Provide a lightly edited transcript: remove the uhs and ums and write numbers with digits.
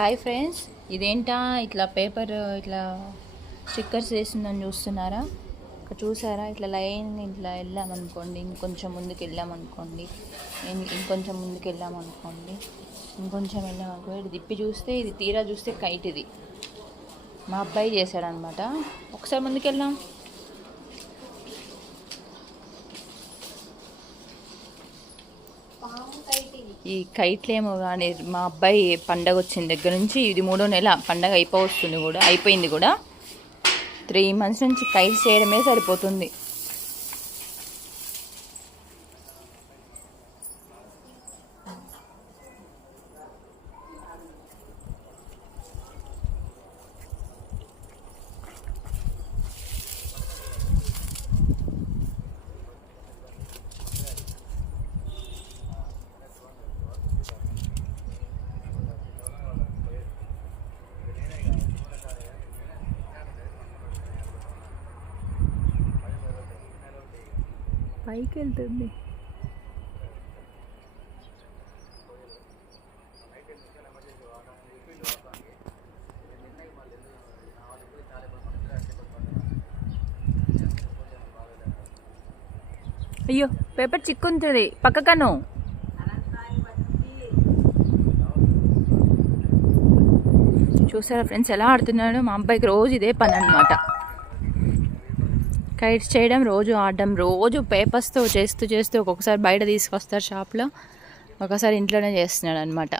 Hi friends, ఇదేంటా ఇట్లా paper ఇట్లా stickers వేసిందని చూస్తున్నారా? ఇక్కడ చూసారా? ఇట్లా లైన్ ఇట్లా వెళ్ళామనుకోండి, ఇంకొంచెం ముందుకు వెళ్ళామనుకోండి, ఇంకొంచెం వెళ్ళామనుకోండి, ఇది తిప్పి చూస్తే, ఇది తీరా చూస్తే కైట్. ఇది మా అబ్బాయి చేశాడనమాట. ఒకసారి ముందుకు వెళ్ళాం. ఈ కైట్లేమో కానీ మా అబ్బాయి పండగ వచ్చిన దగ్గర నుంచి ఇది 3వ నెల, పండగ అయిపోయింది కూడా 3 months నుంచి కైట్స్ చేయడమే సరిపోతుంది. పైకి వెళ్తుంది. అయ్యో, పేపర్ చిక్కుంటుంది పక్కకను. చూసారా ఫ్రెండ్స్ ఎలా ఆడుతున్నాడు? మా అబ్బాయికి రోజు ఇదే పని అనమాట. కైట్స్ చేయడం, రోజు ఆడడం, రోజు పేపర్స్తో చేస్తూ ఒక్కొక్కసారి బయట తీసుకొస్తారు షాప్లో, ఒకసారి ఇంట్లోనే చేస్తున్నాడు అనమాట.